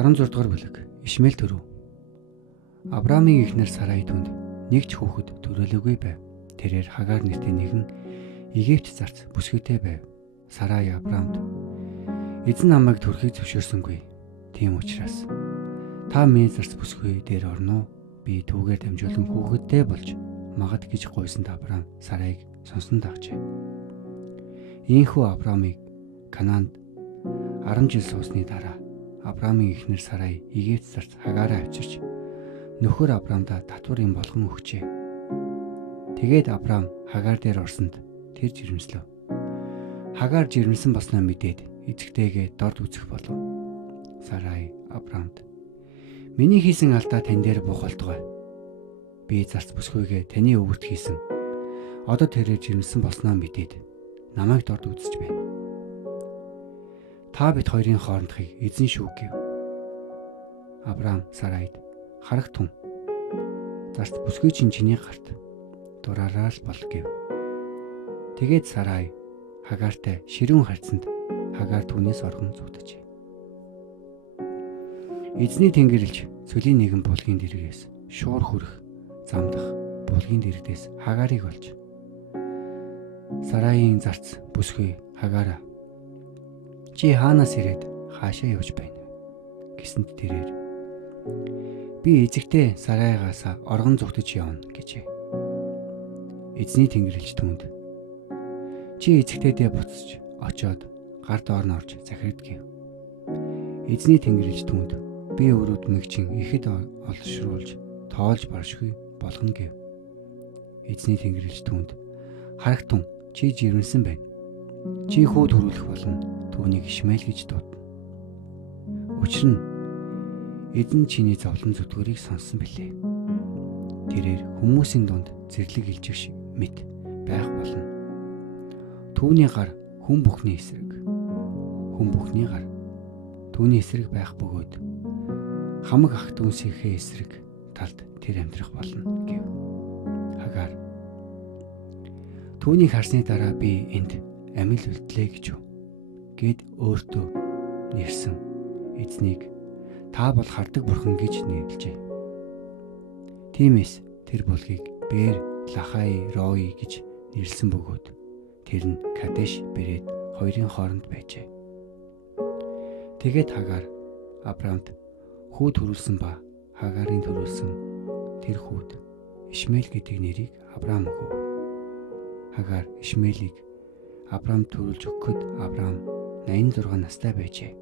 16 дугаар бүлэг. Ишмаэл төрөв. Авраамын эхнэр Сарай түнд нэг ч хүүхэд төрөөлөөгүй байв. Тэрээр Хагар нэртэй нэгэн Египт зарц бүсгүйтэй байв. Сарай Авраамд эзэн намайг төрөхийг зөвшөөрсөнгүй. Тийм учраас та минь зарц бүсгүй дээр орно уу? Би түүгээр дамжуулан хүүхэдтэй болж магад гэж гуйсанд Авраам Сарайг сонсон дагжээ. Ийхүү Авраамыг Канаанд 10 жил суусны дараа Авраамын эхнэр Сарай Египт зарц Хагараа авчирч нөхөр Авраамдаа татвар юм болгон өгчээ. Тэгээд Авраам Хагар дээр орсонд тэр жирэмслэв. Хагар жирэмсэн болсноо мэдээд эцэгтэйгээ дорд үзэх болов. Сарай Авраамд миний хийсэн алдаа тань дээр буухалтгай. Би зарц бүсгүйгээ таны өвөрт хийсэн. Одоо тэрээр жирэмсэн болсноо мэдээд намайг дорд үзэж байна. Та бид хоёрын хоорондхыг эзэн шүү гэв. Авраам Сарайд харах тун зарц бүсгүй чиний гарт дураараа л бол гэв. Тэгээд Сарай Хагаартай ширүүн харьцанд Хагар түүнээс оргон зүгтжээ. Эзний тэнгэрлж цөлийн нэгэн булгийн дэргээс шуур хүрэх замдах булгийн дэргдээс Хагарыг олж Сарайын зарц бүсгүй Хагаараа чи хаанаас ирээд хаашаа явж байна гэсэнд тэрээр би эзэгтэй Сарайгаас оргон зүгтэж явна гэжээ. Эзний тэнгэрлэгч түүнд чи эзэгтэйдээ буцаж очоод гар доор нь орж захирд гэв. Эзний тэнгэрлэгч түүнд би өрөөд мэгчин ихэд олшруулж тоолж баршгүй болгоно гэв. Эзний тэнгэрлэгч түүнд харагтун чи жирэмсэн байна. Чи хүү төрүүлэх болно. Түүнийг Ишмаэл гэж дуудана. Учир нь эзэн чиний зовлон зүтгэрийг сонссон билээ. Тэрээр хүмүүсийн дунд зэрлэг илжигш мэт байх болно. Түүний гар хүн бүхний эсрэг. Хүн бүхний гар түүний эсрэг байх бөгөөд хамаг ах дүүсийнхээ эсрэг талд тэр амьдрах болно гэв. Хагар түүнийг харсны дараа би энд амил үлдлээ гэж юу гэд өөртөө нэрсэн эзнийг та бол хардаг бурхан гэж нэрлэжээ. Тиймээс тэр булгийг Бээр Лахай Рой гэж нэрлсэн бөгөөд тэр нь Кадеш Беред хоёрын хооронд байжээ. Тэгээд Хагар Авраамд хүү төрүүлсэн ба Хагарын төрүүлсэн тэр хүүд Ишмаэл гэдэг нэрийг Авраам өгөв. Хагар Ишмаэлийг Авраам төрүүлж өгөхөд Авраам 86 настай байжээ.